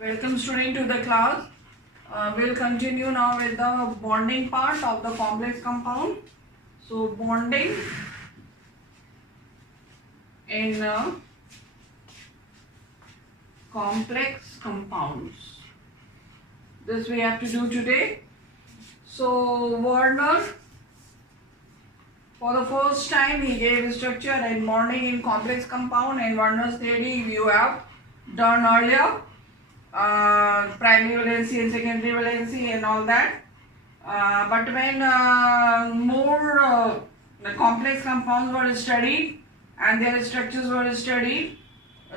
Welcome student to the class. We'll continue now with the bonding part of the complex compound. So bonding in complex compounds. This we have to do today. So Warner, for the first time he gave structure and bonding in complex compound, and Warner's theory you have done earlier. Primary valency and secondary valency and all that. But when more the complex compounds were studied and their structures were studied,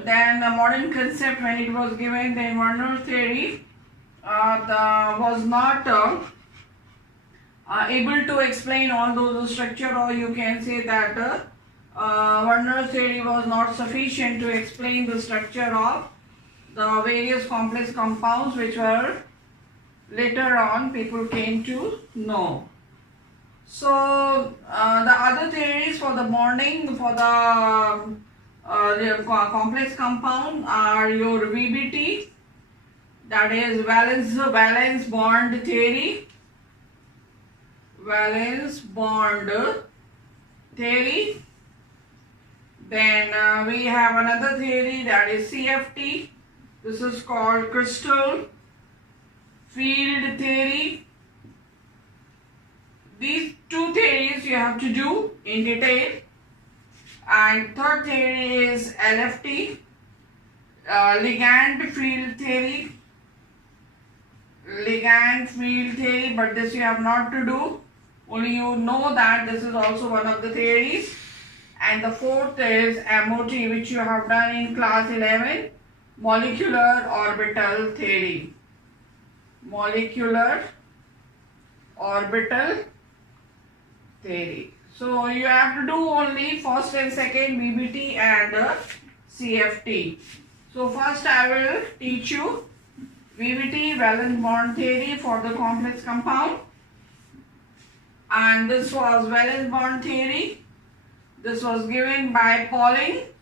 then the modern concept when it was given, then Warner theory was not able to explain all those structure, or you can say that Warner theory was not sufficient to explain the structure of the various complex compounds which were later on people came to know. So the other theories for the bonding for the complex compound are your VBT, that is valence bond theory, valence bond theory. Then we have another theory, that is CFT. This is called crystal field theory. These two theories you have to do in detail. And third theory is LFT, ligand field theory. Ligand field theory, but this you have not to do. Only you know that this is also one of the theories. And the fourth is MOT, which you have done in class 11. Molecular orbital theory. Molecular orbital theory. So you have to do only first and second VBT and CFT. So first I will teach you VBT, valence bond theory for the complex compound. And this was valence bond theory. This was given by Pauling.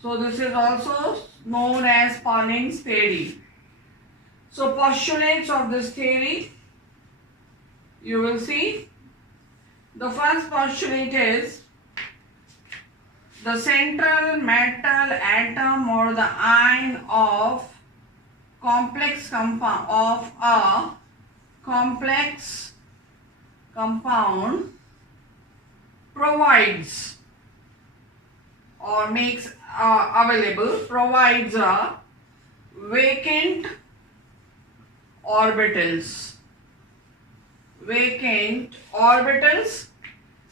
So this is also known as Pauling's theory. So postulates of this theory, you will see. The first postulate is the central metal atom or the ion of complex compound of a complex compound provides or makes available, provides a vacant orbitals. Vacant orbitals.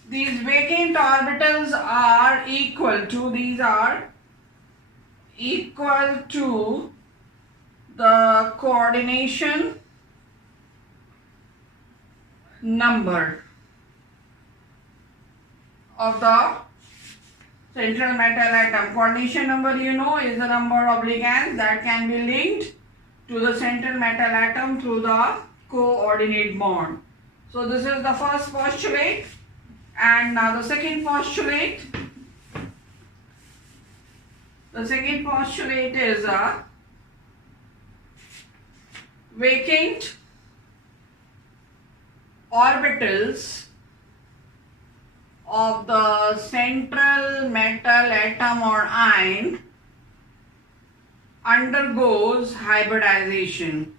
These vacant orbitals are equal to, these are equal to the coordination number of the central metal atom. Coordination number, you know, is the number of ligands that can be linked to the central metal atom through the coordinate bond. So this is the first postulate. And now the second postulate. The second postulate is a vacant orbitals of the central metal atom or ion undergoes hybridization.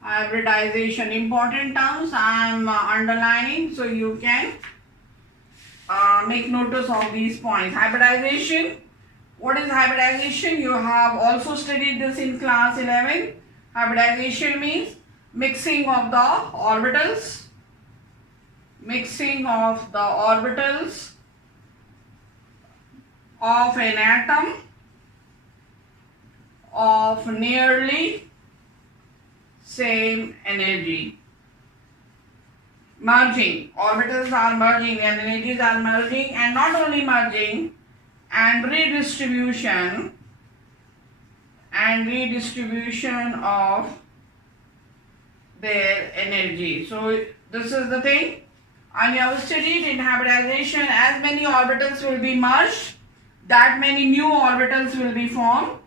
Hybridization, important terms I am underlining, so you can make notice of these points. Hybridization. What is hybridization? You have also studied this in class 11. Hybridization means mixing of the orbitals. Mixing of the orbitals of an atom of nearly same energy. Merging. Orbitals are merging and energies are merging, and not only merging, and redistribution of their energy. So this is the thing. And you have studied in hybridization, as many orbitals will be merged, that many new orbitals will be formed.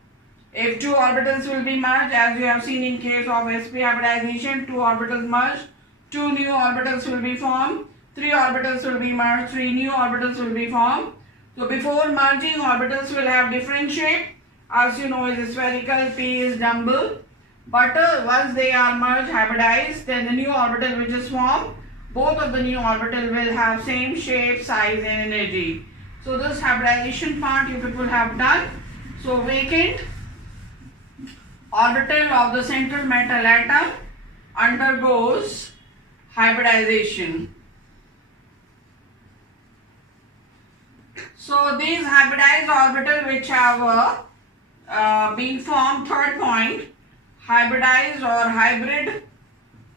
If two orbitals will be merged, as you have seen in case of sp hybridization, two orbitals merged, two new orbitals will be formed, three orbitals will be merged, three new orbitals will be formed. So before merging, orbitals will have different shape. As you know, is spherical, p is dumbbell. But once they are merged, hybridized, then the new orbital which is formed, both of the new orbital will have same shape, size and energy. So this hybridization part you people have done. So vacant orbital of the central metal atom undergoes hybridization. So these hybridized orbital which have been formed, third point, hybridized or hybrid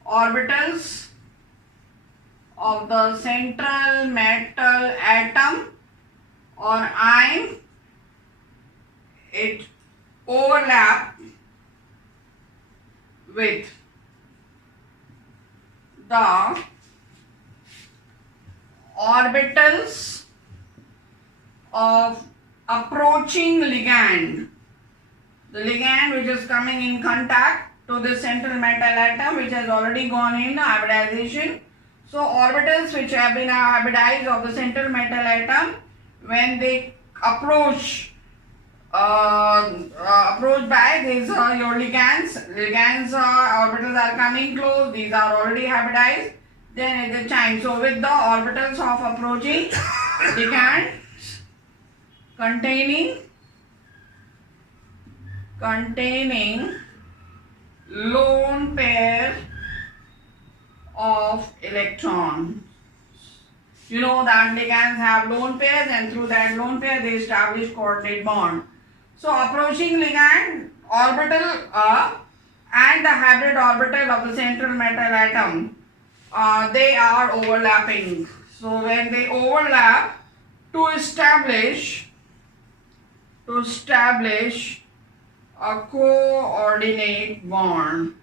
orbitals of the central metal atom or ion, it overlap with the orbitals of approaching ligand. The ligand which is coming in contact to the central metal atom which has already gone in hybridization. So orbitals which have been hybridized of the central metal atom, when they approach by these your ligands orbitals are coming close, these are already hybridized, then at the time, so with the orbitals of approaching ligands containing lone pair of electrons. You know that ligands have lone pairs, and through that lone pair they establish coordinate bond. So approaching ligand orbital and the hybrid orbital of the central metal atom, they are overlapping. So when they overlap, to establish a co-ordinate bond.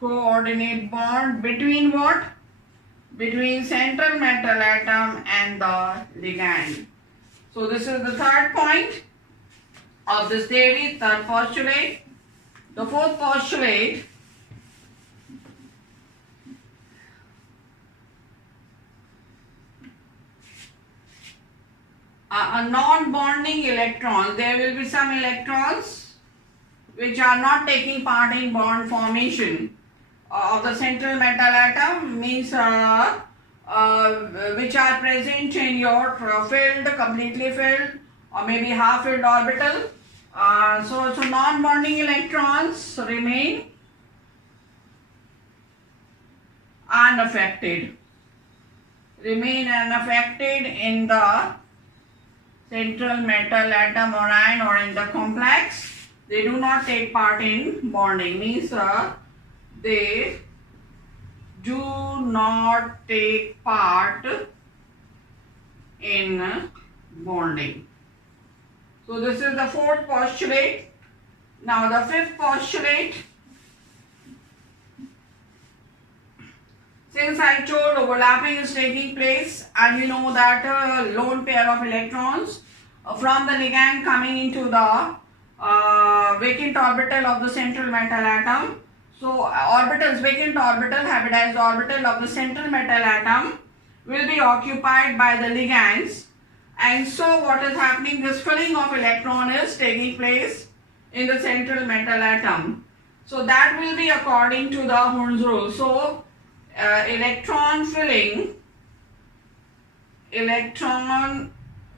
Co-ordinate bond between what? Between central metal atom and the ligand. So this is the third point of this theory, third postulate. The fourth postulate, a non-bonding electron, there will be some electrons which are not taking part in bond formation of the central metal atom, means which are present in your filled, completely filled or maybe half filled orbital. So non-bonding electrons remain unaffected in the central metal atom or ion or in the complex. They do not take part in bonding, means they do not take part in bonding. So this is the fourth postulate. Now the fifth postulate, since I told overlapping is taking place and you know that lone pair of electrons from the ligand coming into the vacant orbital of the central metal atom. So vacant orbital, hybridized orbital of the central metal atom will be occupied by the ligands, and so what is happening, this filling of electron is taking place in the central metal atom. So that will be according to the Hund's rule. So electron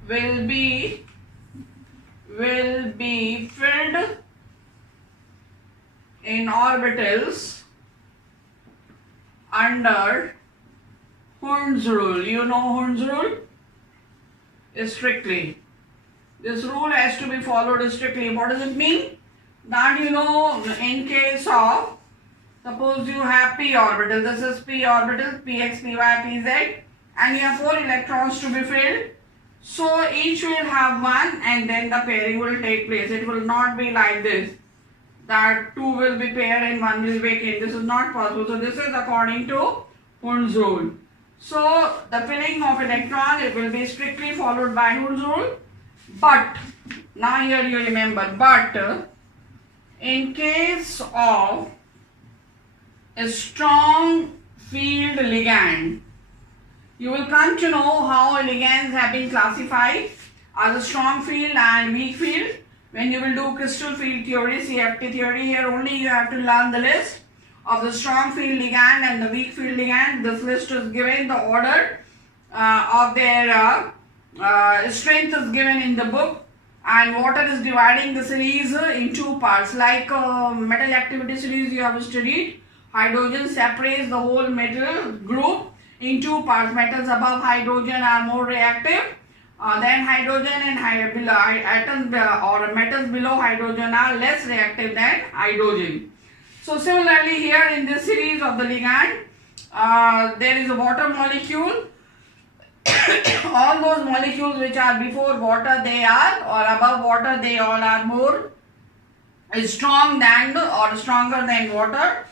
will be filled in orbitals under Hund's rule. You know Hund's rule? Strictly. This rule has to be followed strictly. What does it mean? That you know, in case of, suppose you have p orbital, this is p orbital, px, py, pz, and you have 4 electrons to be filled. So each will have one and then the pairing will take place. It will not be like this, that 2 will be paired and 1 will be vacant. This is not possible. So this is according to Hund's rule. So the filling of electron, it will be strictly followed by Hund's rule. But now here you remember, but in case of a strong field ligand, you will come to know how ligands have been classified as a strong field and weak field. When you will do crystal field theory, CFT theory, here only you have to learn the list of the strong field ligand and the weak field ligand. This list is given, the order of their strength is given in the book, and water is dividing the series in two parts. Like metal activity series you have studied, hydrogen separates the whole metal group in two parts. Metals above hydrogen are more reactive, then hydrogen and atoms or metals below hydrogen are less reactive than hydrogen. So similarly here in this series of the ligand, there is a water molecule. All those molecules which are before water, they are, or above water, they all are more strong than or stronger than water,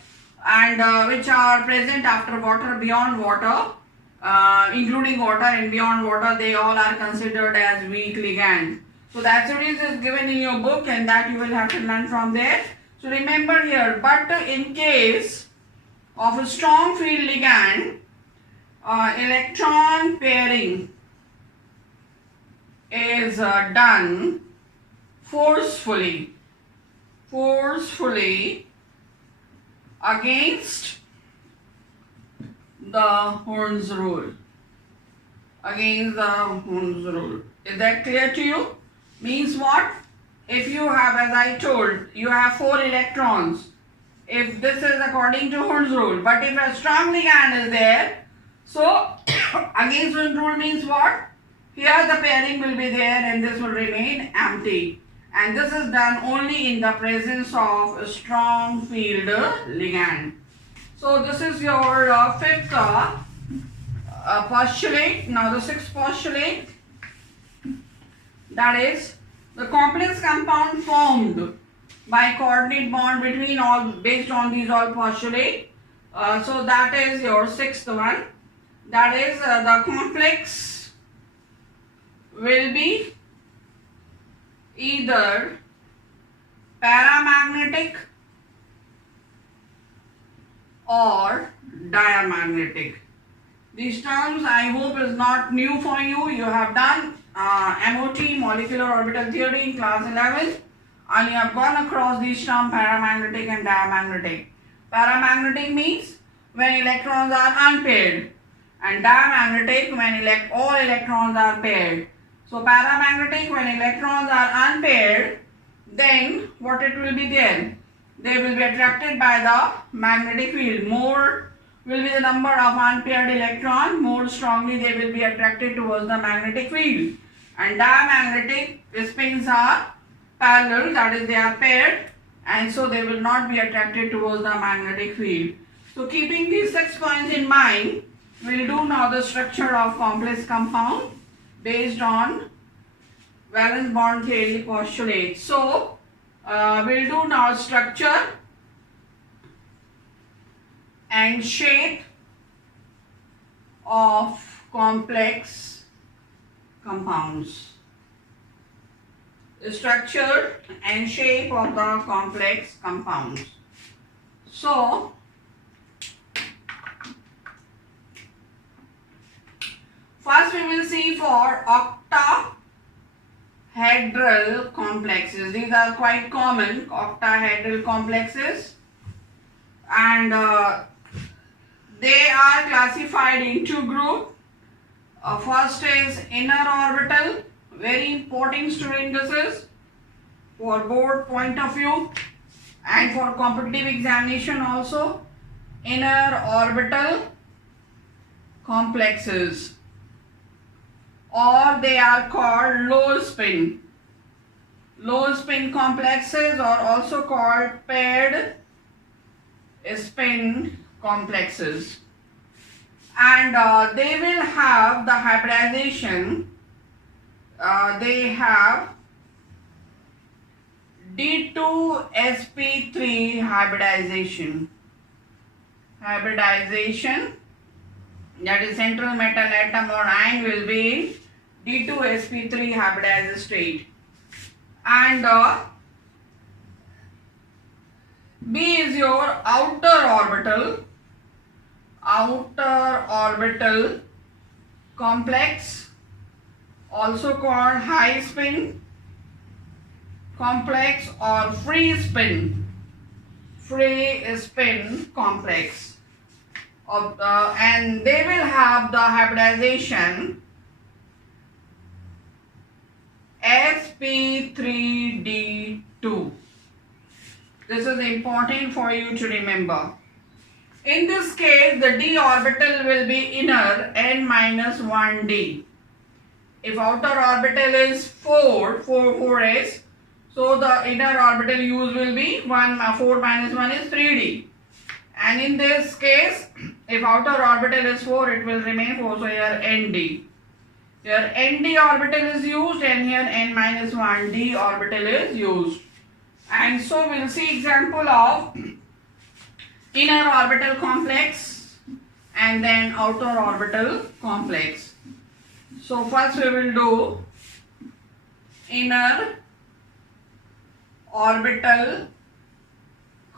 and which are present after water, beyond water, including water and beyond water, they all are considered as weak ligand. So that series is given in your book, and that you will have to learn from there. So remember here, but in case of a strong field ligand, electron pairing is done forcefully against the Horn's rule. Against the Horn's rule. Is that clear to you? Means what? If you have, as I told, you have 4 electrons. If this is according to Horn's rule, but if a strong ligand is there, so against Horn's rule means what? Here the pairing will be there and this will remain empty. And this is done only in the presence of a strong field ligand. So this is your 5th postulate. Now the 6th postulate, that is the complex compound formed by coordinate bond between all, based on these all postulate. So that is your 6th one. That is the complex will be either paramagnetic or diamagnetic. These terms I hope is not new for you. You have done MOT, molecular orbital theory, in class 11, and you have gone across these terms, paramagnetic and diamagnetic. Paramagnetic means when electrons are unpaired, and diamagnetic when all electrons are paired. So paramagnetic when electrons are unpaired, then what it will be there? They will be attracted by the magnetic field. More will be the number of unpaired electrons, more strongly they will be attracted towards the magnetic field. And diamagnetic spins are parallel, that is they are paired, and so they will not be attracted towards the magnetic field. So keeping these 6 points in mind, we will do now the structure of complex compound based on valence bond theory postulate. So we will do now structure and shape of complex compounds. The structure and shape of the complex compounds. So first we will see for octahedral complexes. These are quite common, octahedral complexes, and they are classified in 2 groups. First is inner orbital, very important student this is for board point of view and for competitive examination also. Inner orbital complexes, or they are called low spin. Low spin complexes are also called paired spin complexes, and they will have the hybridization. They have D2sp3 hybridization. Hybridization, that is central metal atom or ion will be D2sp3 hybridized state, and B is your outer orbital complex, also called high spin complex or free spin complex. And they will have the hybridization sp3d2. This is important for you to remember. In this case, the d orbital will be inner n-1d. If outer orbital is 4s, so the inner orbital use will be 4 minus 1 is 3d. And in this case, if outer orbital is 4, it will remain 4, so here nd. Here nd orbital is used and here n-1d orbital is used. And so we will see example of inner orbital complex and then outer orbital complex. So first we will do inner orbital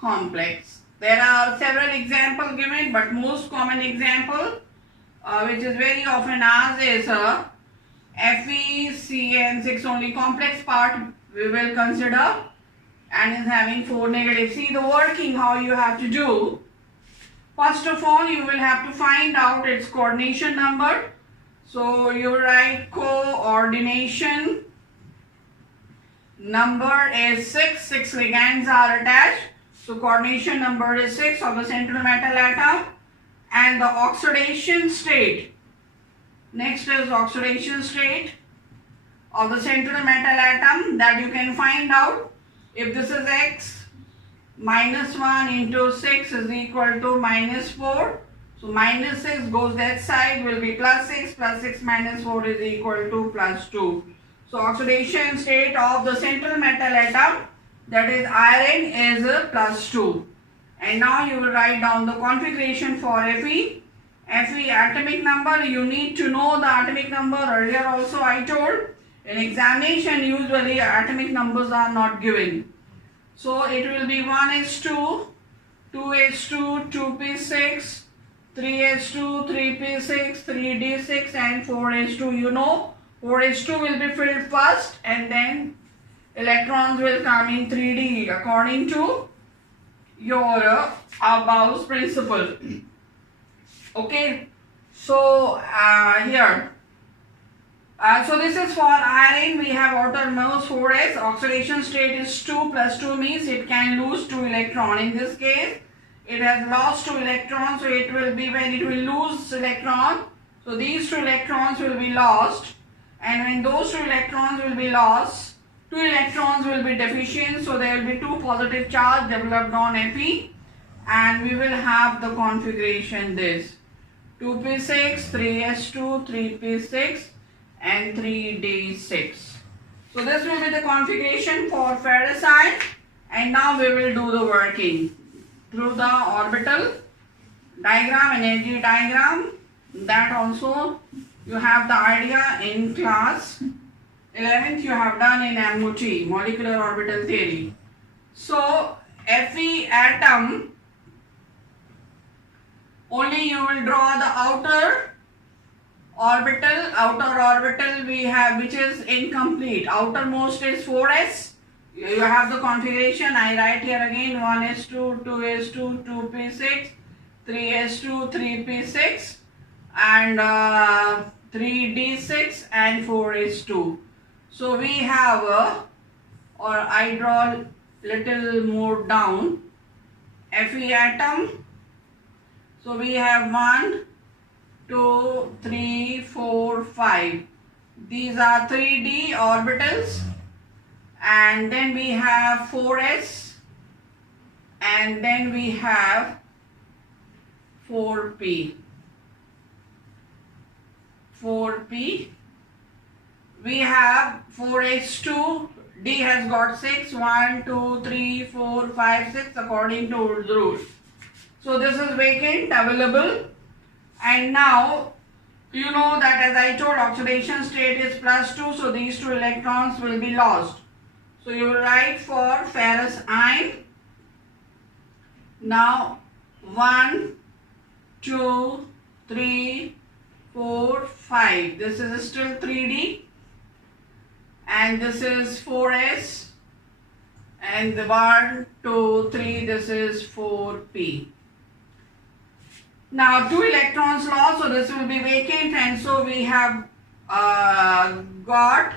complex. There are several examples given, but most common example which is very often asked is FeCN6 only complex part we will consider, and is having 4 negative. See the working how you have to do. First of all, you will have to find out its coordination number. So you write co-ordination number is 6. 6 ligands are attached. So coordination number is 6 of the central metal atom. And the oxidation state. Next is oxidation state of the central metal atom, that you can find out. If this is x, minus 1 into 6 is equal to minus 4. So minus 6 goes that side, will be plus 6 minus 4 is equal to plus 2. So oxidation state of the central metal atom, that is iron, is plus 2. And now you will write down the configuration for Fe. Fe atomic number, you need to know the atomic number. Earlier also I told, in examination usually atomic numbers are not given. So it will be 1s2, 2s2, 2p6, 3s2, 3p6, 3d6 and 4s2. You know 4s2 will be filled first and then electrons will come in 3d according to your Abou's principle. Okay, so here. So this is for iron, we have outermost 4s, oxidation state is 2 plus 2 means it can lose 2 electrons. In this case, it has lost 2 electrons, so it will be when it will lose electron, so these 2 electrons will be lost, and when those 2 electrons will be lost, 2 electrons will be deficient, so there will be 2 positive charge developed on Fe, and we will have the configuration this 2p6, 3s2, 3p6 and 3d6. So this will be the configuration for ferrocene, and now we will do the working through the orbital diagram, energy diagram. That also you have the idea in class 11th you have done in MOT, molecular orbital theory. So Fe atom, only you will draw the outer orbital we have, which is incomplete. Outermost is 4s. You have the configuration. I write here again 1s2, 2s2, 2p6, 3s2, 3p6 and 3d6 and 4s2. So we have or I draw little more down, Fe atom. So we have 1, 2, 3, 4, 5. These are 3d orbitals, and then we have 4s, and then we have 4p. 4p. We have 4s2. D has got 6. 1, 2, 3, 4, 5, 6 according to Wood's rule. So this is vacant available. And now you know that, as I told, oxidation state is plus 2, so these 2 electrons will be lost. So you will write for ferrous ion Now 1, 2, 3, 4, 5. This is still 3D. And this is 4s. And the 1, 2, 3, this is 4p. Now 2 electrons lost, so this will be vacant, and so we have got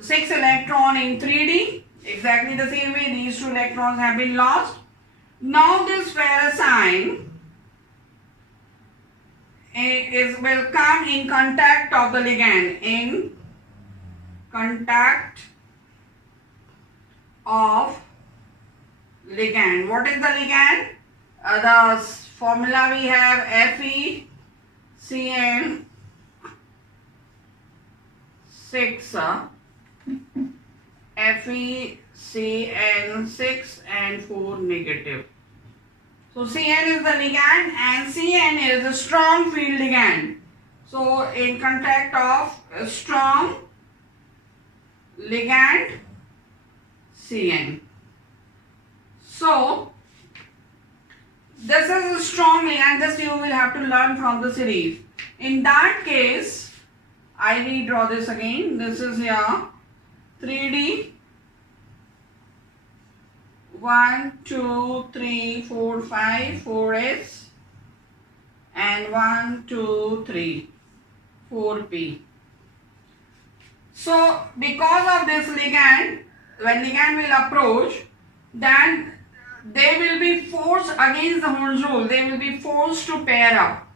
6 electron in 3D. Exactly the same way these 2 electrons have been lost. Now this ferrocene will come in contact of the ligand, in contact of ligand. What is the ligand? The formula we have FeCN6 FeCN6 and 4 negative. So Cn is the ligand and Cn is a strong field ligand. So in contact of a strong ligand Cn. So this is a strong ligand. This you will have to learn from the series. In that case, I redraw this again. This is here 3D. 1, 2, 3, 4, 5, 4s, and 1, 2, 3, 4p. So because of this ligand, when ligand will approach, then they will be forced against the Hund's rule. They will be forced to pair up.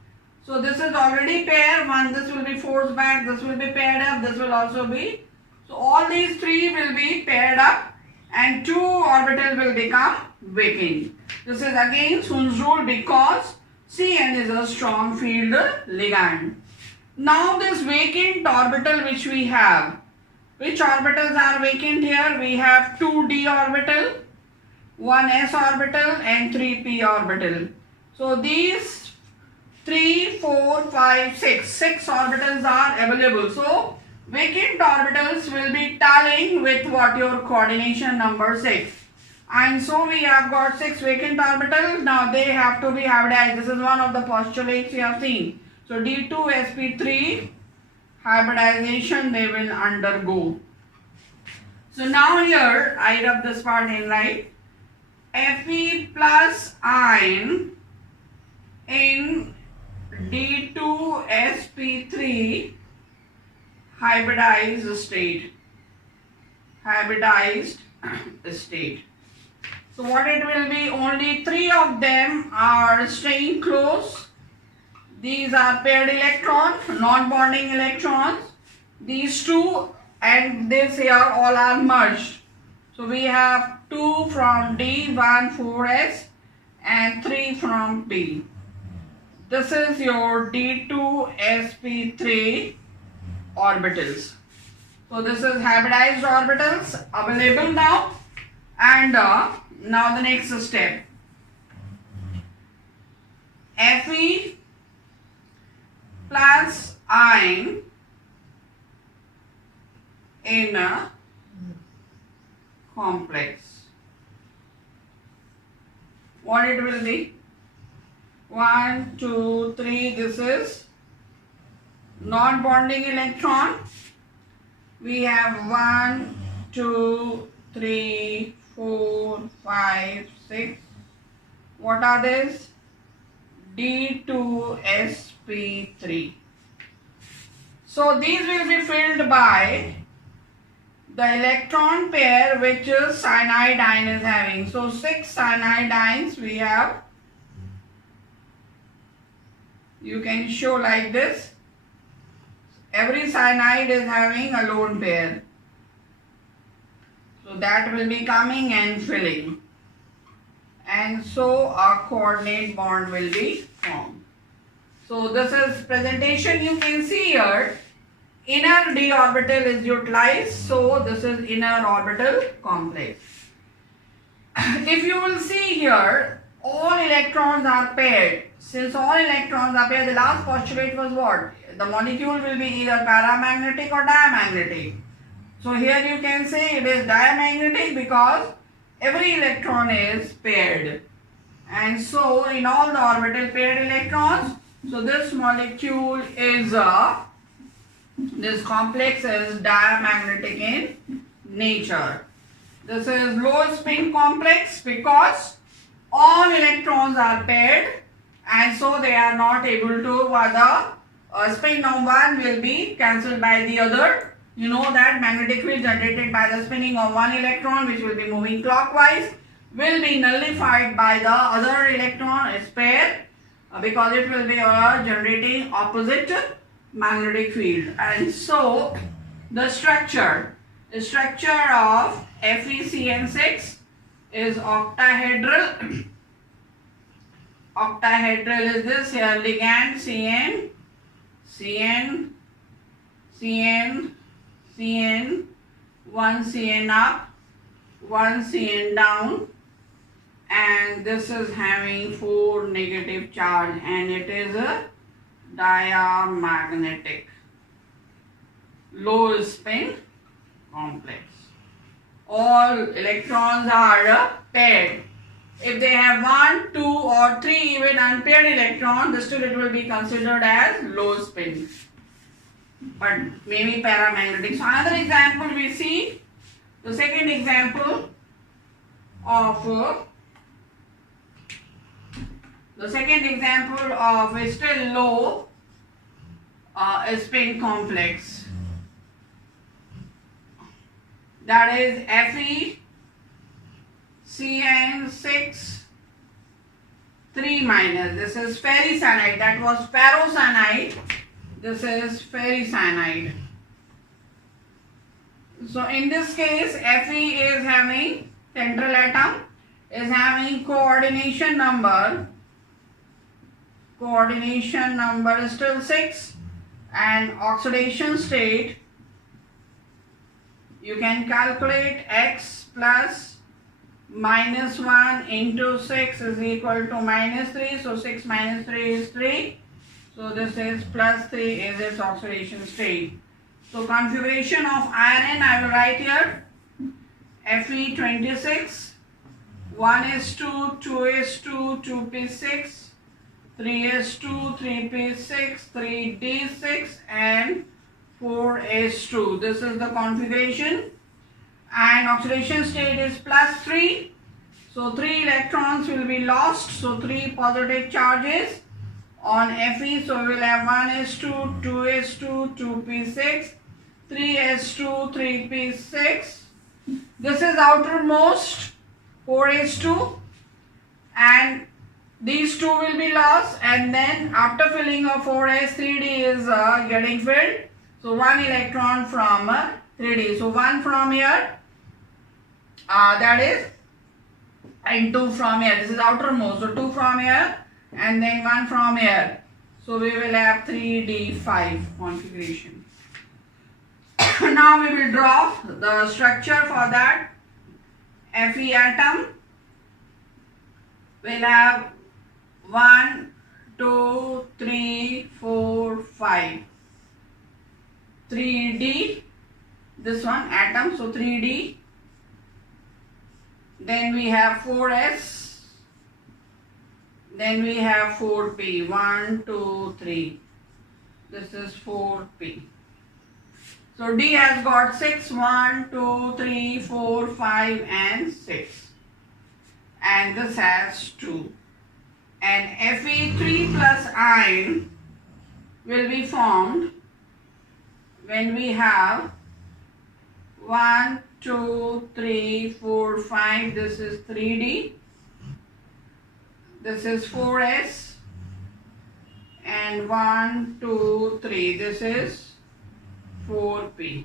So this is already pair 1. This will be forced back. This will be paired up. This will also be. So all these 3 will be paired up, and 2 orbitals will become vacant. This is against Hund's rule because Cn is a strong field ligand. Now this vacant orbital which we have, which orbitals are vacant here? We have 2d orbital, 1s orbital and 3p orbital. So these 3, 4, 5, 6 orbitals are available. So vacant orbitals will be tallying with what your coordination number 6. And so we have got 6 vacant orbitals. Now they have to be hybridized. This is one of the postulates we have seen. So D2sp3 hybridization they will undergo. So now here I rub this part in, right? Fe plus ion in D2sp3 hybridized state. Hybridized state. So what it will be? Only 3 of them are staying close. These are paired electrons, non-bonding electrons. These 2 and this here all are merged. So we have 2 from D, 1 4s and 3 from P. This is your D2sp3 orbitals. So this is hybridized orbitals available now. And now the next step. Fe plus ion in a complex. What it will be? 1, 2, 3. This is non-bonding electron. We have 1, 2, 3, 4, 5, 6. What are these? D2sp3. So these will be filled by the electron pair which cyanide ion is having. So 6 cyanide ions we have. You can show like this. Every cyanide is having a lone pair. So that will be coming and filling. And so a coordinate bond will be formed. So this is presentation. You can see here inner d orbital is utilized. So this is inner orbital complex. If you will see here, all electrons are paired. Since all electrons are paired, the last postulate was what? The molecule will be either paramagnetic or diamagnetic. So here you can say it is diamagnetic because every electron is paired. And so in all the orbital paired electrons, so this molecule is this complex is diamagnetic in nature. This is low spin complex because all electrons are paired and so they are not able to, the spin of one will be cancelled by the other. You know that magnetic field generated by the spinning of one electron, which will be moving clockwise, will be nullified by the other electron is pair because it will be generating opposite magnetic field. And so the structure of FeCN6 is octahedral. Octahedral is this here, ligand CN, CN, CN, CN, 1 CN up, 1 CN down, and this is having 4 negative charge and it is a diamagnetic low spin complex. All electrons are paired. If they have 1, 2 or 3 even unpaired electrons, still it will be considered as low spin, but maybe paramagnetic. So another example we see, the second example of a still low spin complex, that is FeCN6 3 minus. This is ferricyanide. That was ferrocyanide. This is ferricyanide. So in this case, Fe is having, central atom is having coordination number is still 6, and oxidation state, you can calculate X plus minus 1 into 6 is equal to minus 3. So 6 minus 3 is 3. So this is plus 3 is its oxidation state. So configuration of iron I will write here. Fe26, 1s2, 2s2, 2p6, 3s2, 3p6, 3d6 and 4s2. This is the configuration, and oxidation state is plus 3. So 3 electrons will be lost. So 3 positive charges on Fe. So we will have 1s2, 2s2, 2p6, 3s2, 3p6. This is outermost 4s2, and these 2 will be lost, and then after filling of 4s, 3d is getting filled. So 1 electron from 3d. So 1 from here, that is, and 2 from here. This is outermost. So 2 from here and then 1 from here. So we will have 3d5 configuration. Now we will draw the structure for that. Fe atom will have 1, 2, 3, 4, 5. 3D, this one atom, so 3D. Then we have 4s. Then we have 4p. 1, 2, 3. This is 4p. So D has got 6, 1, 2, 3, 4, 5 and 6. And this has 2. And Fe3 plus iron will be formed when we have 1, 2, 3, 4, 5. This is 3D. This is 4s. And 1, 2, 3. This is 4p.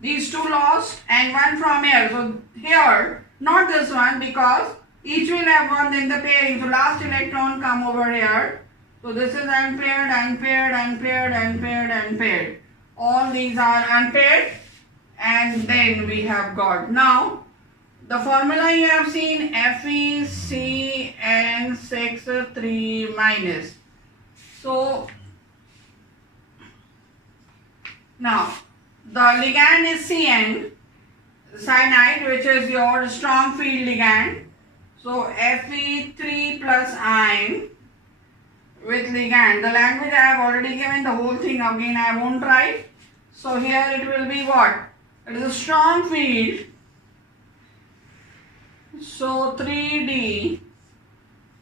These 2 lost and 1 from here. So here, not this one, because each will have 1, then the pairing. So last electron come over here. So this is unpaired, unpaired, unpaired, unpaired, unpaired. All these are unpaired, and then we have got. Now the formula you have seen, FeCN6 3 minus. So now the ligand is Cn. cyanide, which is your strong field ligand. So Fe3 plus ion with ligand. The language I have already given, the whole thing again I won't write. So here it will be what? It is a strong field. So 3D,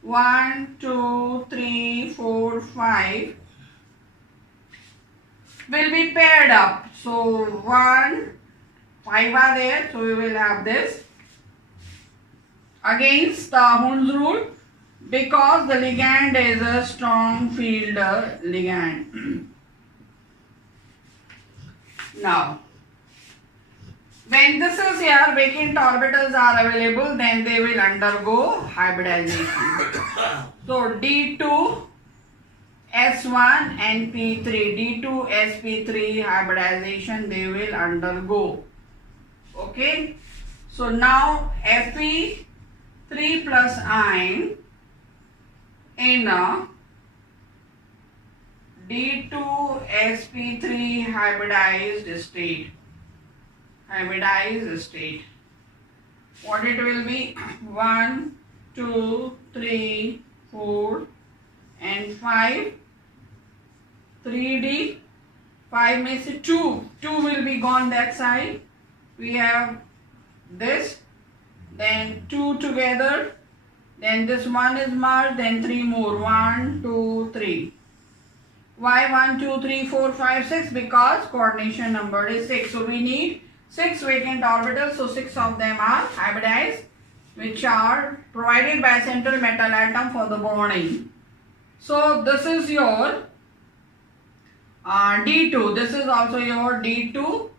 1, 2, 3, 4, 5 will be paired up. So 1, 5 are there. So we will have this against the Hund's rule, because the ligand is a strong field ligand. Now, when this is here, vacant orbitals are available, then they will undergo hybridization. So D2 S1 and P3, D2 sp3 hybridization they will undergo. Okay. So now Fe3 plus ion in a D2 sp3 hybridized state. What it will be? 1, 2, 3, 4 and 5. 3D. 5 means 2. 2 will be gone that side. We have this. Then 2 together. Then this one is merged. Then 3 more. 1, 2, 3. Why 1, 2, 3, 4, 5, 6? Because coordination number is 6. So we need 6 vacant orbitals. So 6 of them are hybridized, which are provided by central metal atom for the bonding. So this is your D2. This is also your D2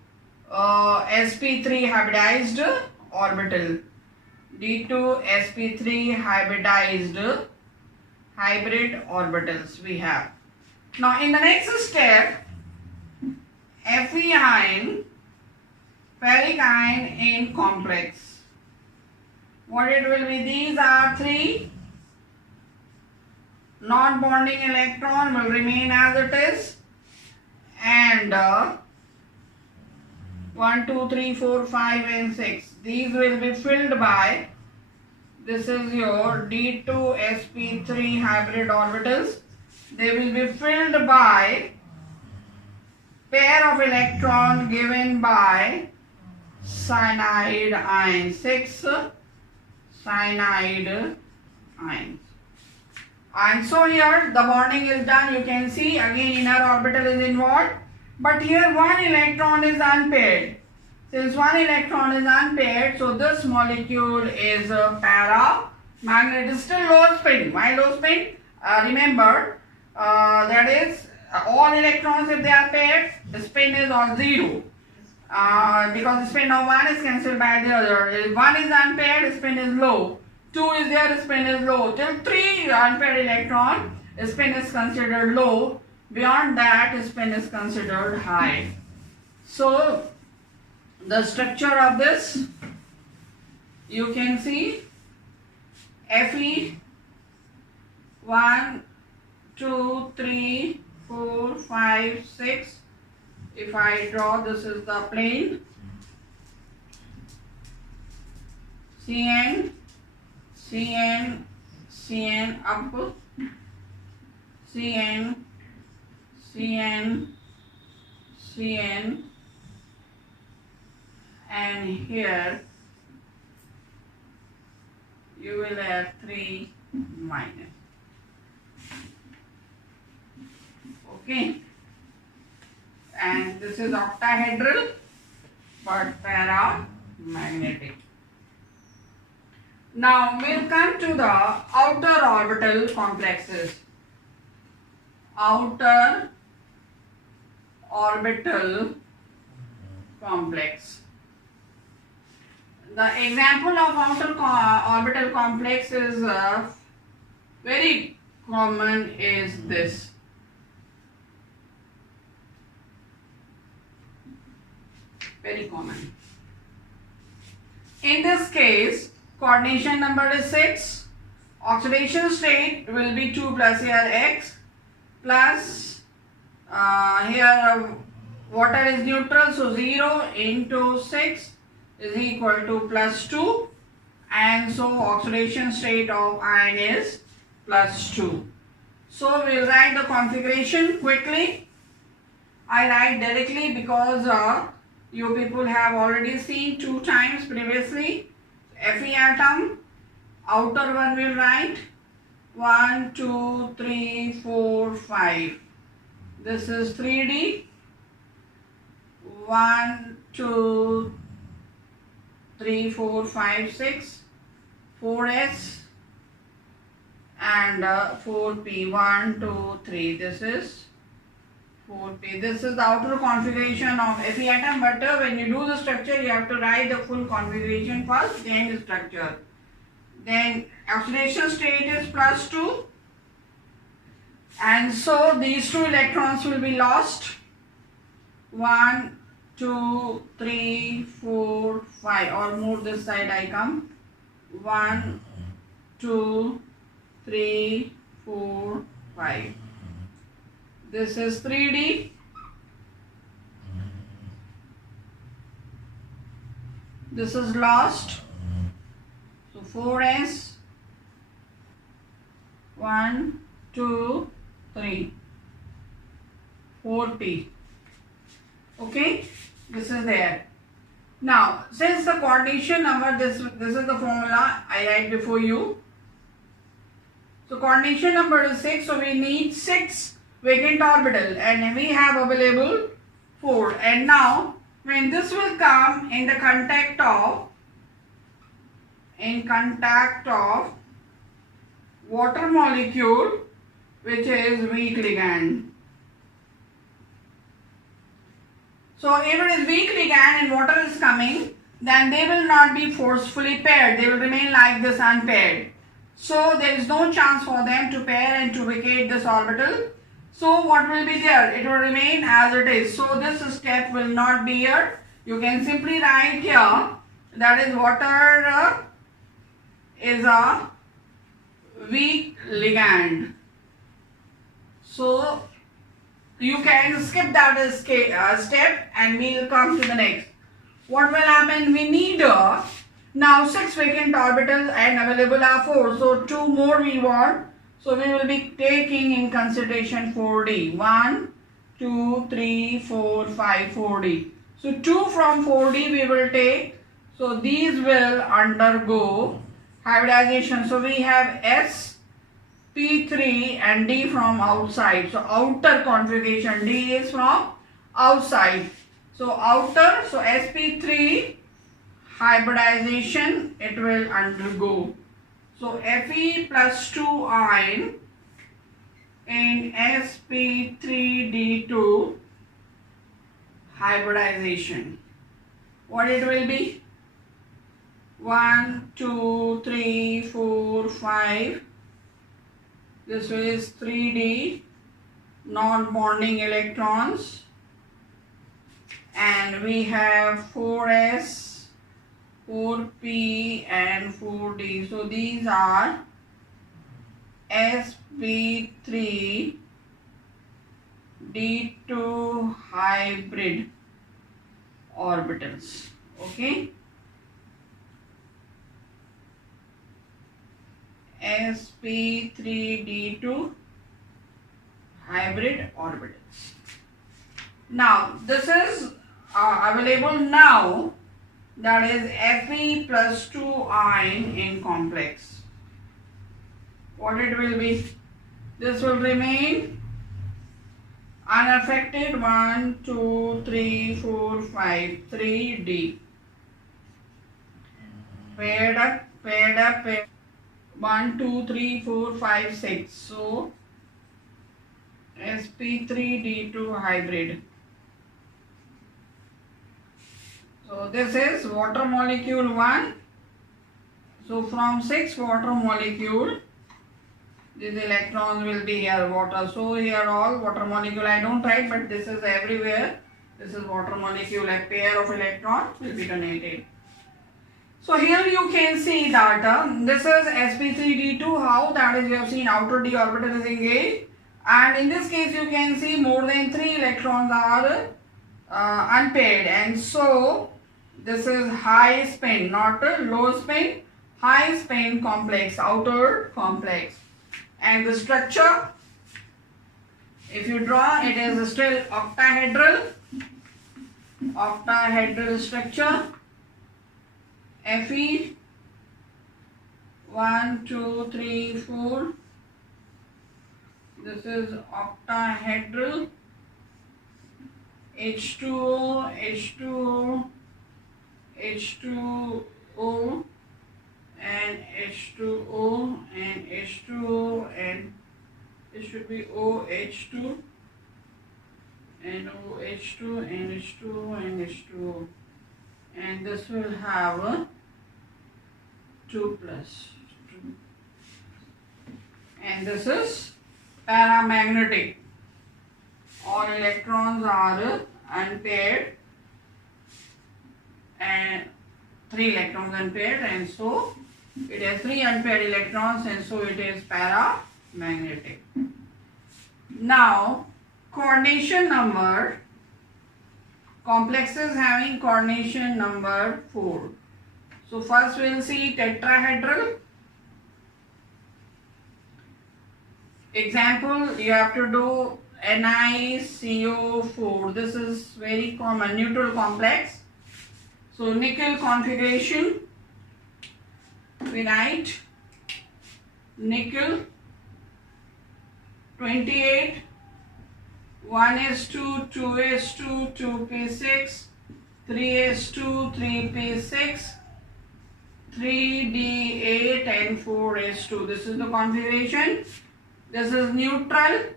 sp3 hybridized orbital. D2 sp3 hybrid orbitals we have. Now in the next step, Fe ion, ferric ion in complex. What it will be? These are 3 non-bonding electron will remain as it is, and 1, 2, 3, 4, 5 and 6. These will be filled by, this is your D2 sp3 hybrid orbitals. They will be filled by pair of electron given by cyanide ion. 6 cyanide ions. And so here the bonding is done. You can see again inner orbital is involved. But here one electron is unpaired. Since one electron is unpaired, so this molecule is a paramagnetic. It is still low spin. Why low spin? Remember, that is all electrons, if they are paired, the spin is on 0. Because the spin of one is cancelled by the other. If one is unpaired, the spin is low. 2 is there, the spin is low. Till 3 unpaired electron, the spin is considered low. Beyond that, the spin is considered high. So the structure of this, you can see Fe 1, 2, 3, 4, 5, 6. If I draw, this is the plane. Cn, Cn, Cn up, Cn, Cn, Cn, and here you will have 3 minus. Okay, and this is octahedral but paramagnetic. Now we'll come to the outer orbital complexes. Outer orbital complex. The example of outer orbital complex is very common is this. Very common. In this case, coordination number is 6. Oxidation state will be 2 plus here X plus here water is neutral, so 0 into 6 is equal to +2, and so oxidation state of iron is +2. So we'll write the configuration quickly. I write directly because you people have already seen 2 times previously. Fe atom, outer one will write 1, 2, 3, 4, 5. This is 3D. 1, 2, 3, 4, 5, 6, 4S and 4P. 1, 2, 3. This is 4P. This is the outer configuration of Fe atom, but when you do the structure, you have to write the full configuration first, then the structure. Then oxidation state is +2, and so these 2 electrons will be lost. 1, 2, 3, 4, 5, or more this side I come. 1, 2, 3, 4, 5. This is 3D. This is lost. So 4S. 1, 2, 3. 4P. Okay, this is there. Now, since the coordination number, this is the formula I write before you. So coordination number is 6. So we need 6 vacant orbital, and we have available 4. And now, when this will come in the contact of water molecule, which is weak ligand. So if it is weak ligand and water is coming, then they will not be forcefully paired. They will remain like this unpaired. So there is no chance for them to pair and to vacate this orbital. So what will be there? It will remain as it is. So this step will not be here. You can simply write here, that is water is a weak ligand. So you can skip that step and we will come to the next. What will happen? We need now 6 vacant orbitals and available are 4. So 2 more we want. So we will be taking in consideration 4D. 1, 2, 3, 4, 5, 4D. So 2 from 4D we will take. So these will undergo hybridization. So we have S, P3 and D from outside. So outer configuration, D is from outside. So outer, so sp3 hybridization it will undergo. So Fe plus 2 ion in sp3d2 hybridization. What it will be? 1, 2, 3, 4, 5. This is 3D non-bonding electrons, and we have 4s, 4p and 4d. So these are sp3 d2 hybrid orbitals. Okay, sp3d2 hybrid orbitals. Now this is available now, that is Fe plus 2 ion in complex. What it will be? This will remain unaffected. 1, 2, 3, 4, 5, 3D. Paired up, paired up, paired. 1, 2, 3, 4, 5, 6. So sp3d2 hybrid. So this is water molecule 1. So from 6 water molecule, these electrons will be here, water. So here all water molecule, I don't write, but this is everywhere. This is water molecule, a pair of electrons will be donated. So here you can see that this is sp3d2, how that is, you have seen outer d orbital is engaged, and in this case you can see more than 3 electrons are unpaired, and so this is high spin, not a low spin, high spin complex, outer complex. And the structure, if you draw, it is still octahedral structure. Fe 1, 2, 3, 4. This is octahedral. H2O, H2O, H2O, and H2O, and H2O, and it should be OH2, and OH2, and H2O, and H2O, and this will have a 2 plus 2, and this is paramagnetic. All electrons are unpaired and 3 electrons unpaired, and so it has 3 unpaired electrons, and so it is paramagnetic. Now, coordination number, complexes having coordination number 4. So first we will see tetrahedral. Example, you have to do NiCO4. This is very common, neutral complex. So nickel configuration, we write nickel 28, 1s2, 2s2, 2p6, 3s2, 3p6, 3d8 and 4s2. This is the configuration. This is neutral.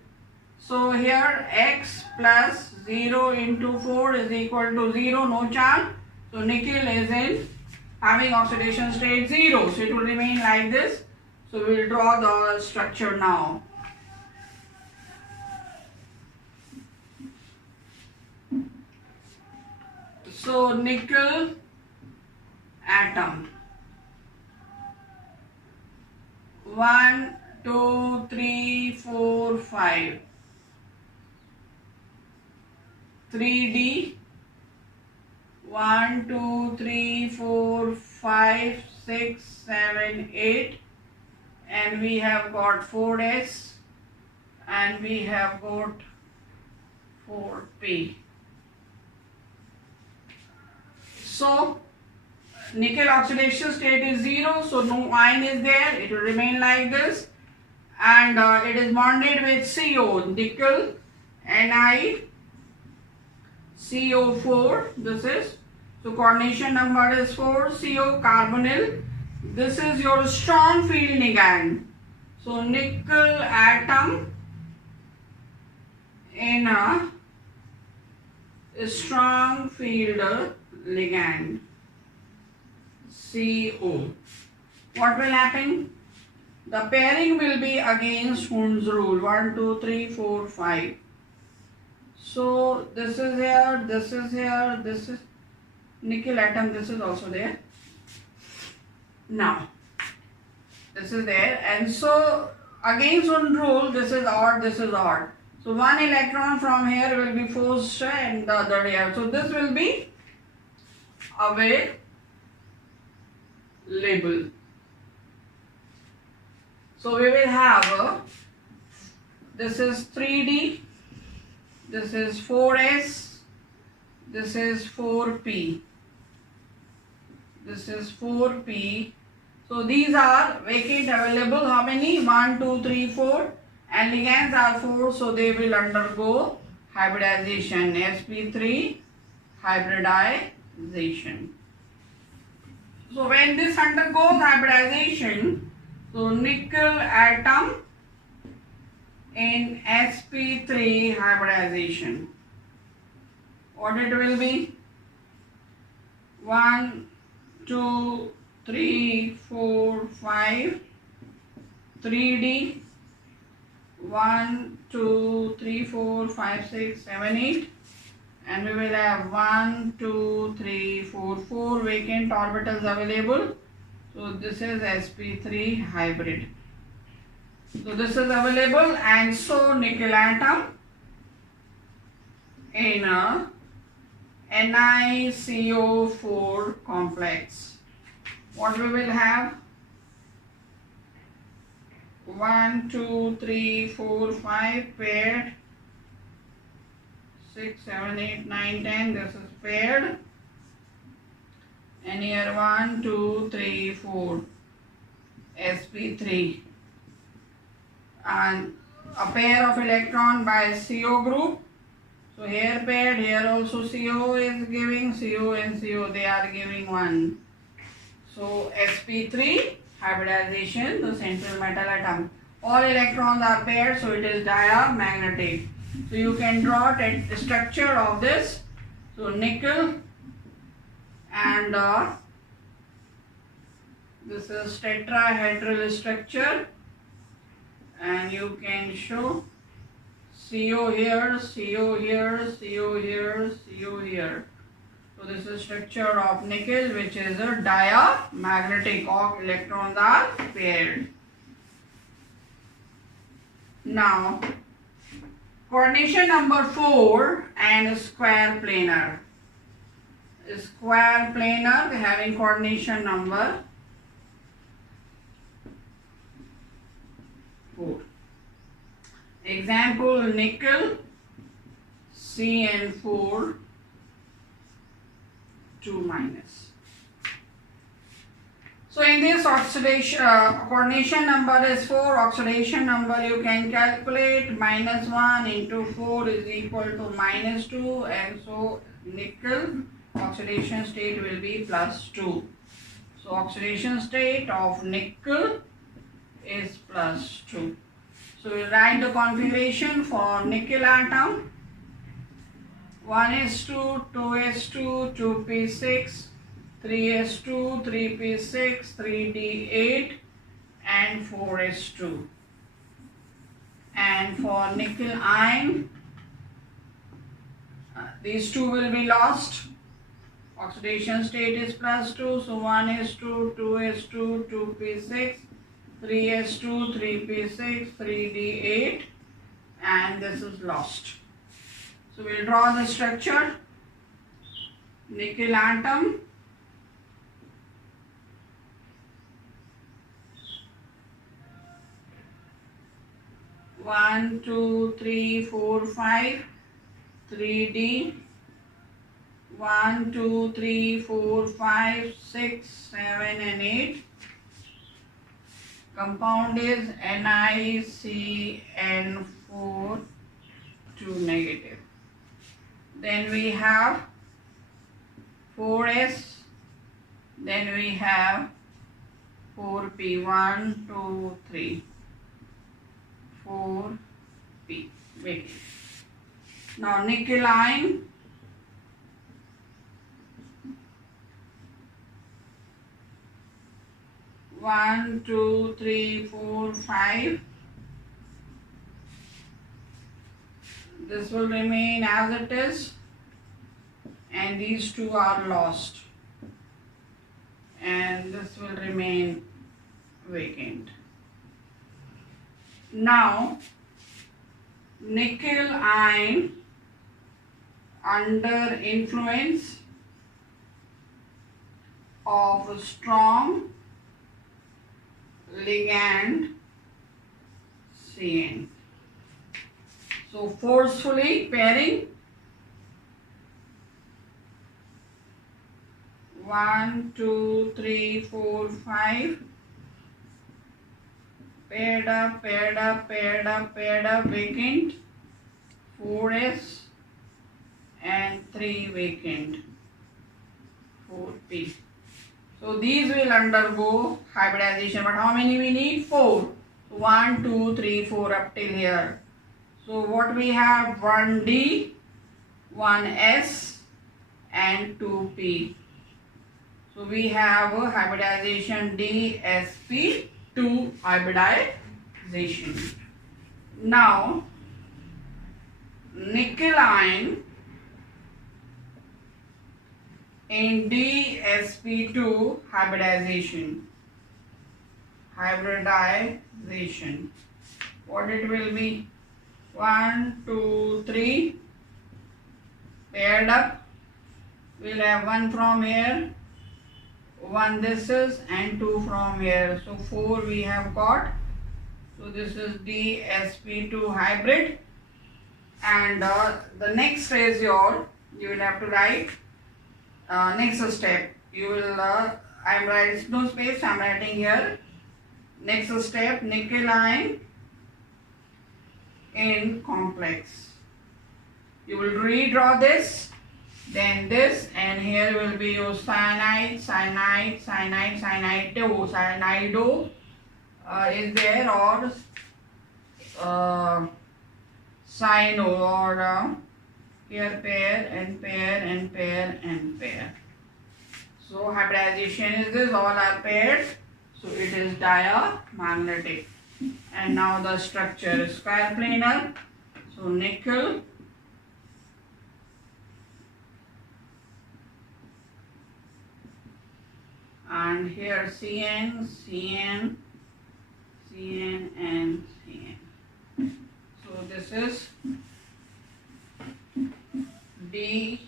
So here x plus 0 into 4 is equal to 0, no charge. So nickel is in having oxidation state 0. So it will remain like this. So we will draw the structure now. So nickel atom. 1, 2, 3, 4, 5. 3D. 1, 2, 3, 4, 5, 6, 7, 8. And we have got 4s. And we have got 4p. So, nickel oxidation state is 0, so no ion is there, it will remain like this. And it is bonded with CO, nickel, NiCO4, this is. So, coordination number is 4, CO, carbonyl. This is your strong field ligand. So, nickel atom in a strong field ligand, CO. What will happen? The pairing will be against Hund's rule. 1, 2, 3, 4, 5. So this is here, this is here, this is nickel atom, this is also there. Now, this is there, and so against Hund's rule, this is odd, this is odd. So one electron from here will be forced and the other here. So this will be available. So we will have this is 3D, this is 4s, this is 4p, this is 4p. So these are vacant available. How many? 1, 2, 3, 4, and ligands are 4, so they will undergo hybridization. sp3 hybridization. So when this undergoes hybridization, so nickel atom in sp3 hybridization, what it will be? 1, 2, 3, 4, 5, 3D, 1, 2, 3, 4, 5, 6, 7, 8, and we will have 1, 2, 3, 4, 4 vacant orbitals available. So this is sp3 hybrid. So this is available, and so nickel atom in a NiCO4 complex. What we will have? 1, 2, 3, 4, 5 paired. 6, 7, 8, 9, 10. This is paired. And here 1, 2, 3, 4. sp3. And a pair of electron by CO group. So here paired, here also CO is giving, CO and CO, they are giving 1. So sp3 hybridization, the central metal atom. All electrons are paired, so it is diamagnetic. So you can draw the structure of this. So nickel and this is tetrahedral structure, and you can show CO here, CO here, CO here, CO here. So this is structure of nickel, which is a diamagnetic. All electrons are paired. Now, coordination number 4 and square planar. Square planar having coordination number 4. Example, nickel CN4 2 minus. So in this oxidation coordination number is 4, oxidation number you can calculate, minus 1 into 4 is equal to minus 2, and so nickel oxidation state will be plus 2. So oxidation state of nickel is plus 2. So we will write the configuration for nickel atom. 1s2, 2s2, 2p6, 3s2, 3p6, 3d8 and 4s2. And for nickel ion, these two will be lost. Oxidation state is plus 2, so 1s2, 2s2, 2p6, 3s2, 3p6, 3d8 and this is lost. So we will draw the structure. Nickel atom. One, two, three, four, 5, 3d. 1, 2, 3, 4, 5, 6, 7 and 8. Compound is NiCN4 2 negative. Then we have 4s. Then we have 4p. 1, 2, 3. 4p. Wait. Now nickel ion. 1, 2, 3, 4, 5. This will remain as it is, and these two are lost, and this will remain vacant. Now, nickel ion under influence of a strong ligand CN. So forcefully pairing 1, 2, 3, 4, 5. Paired up, paired up, paired up, paired up, vacant. 4s and 3 vacant. 4p. So these will undergo hybridization, but how many we need? 4. 1, 2, 3, 4 up till here. So what we have? 1d, 1s and 2p. So we have a hybridization DsP2 hybridization. Now nickel ion in DsP2 hybridization. What it will be? 1, 2, 3 paired up, we'll have one from here, one this is, and two from here. So 4 we have got. So this is DsP2 hybrid. And the next is you will have to write next step. You will, I'm writing no space, I'm writing here. Next step, nickel ion in complex. You will redraw this, then this, and here will be your cyanide, cyanido is there, or cyano, or here pair and pair and pair and pair. So hybridization is this, all are paired, so it is diamagnetic. And now the structure is square planar. So nickel, and here Cn, Cn, Cn and Cn. So this is DsP2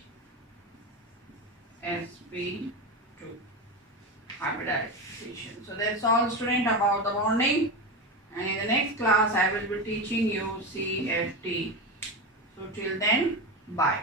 hybridization. So that's all, student, about the bonding. And in the next class I will be teaching you CFT. So till then, bye.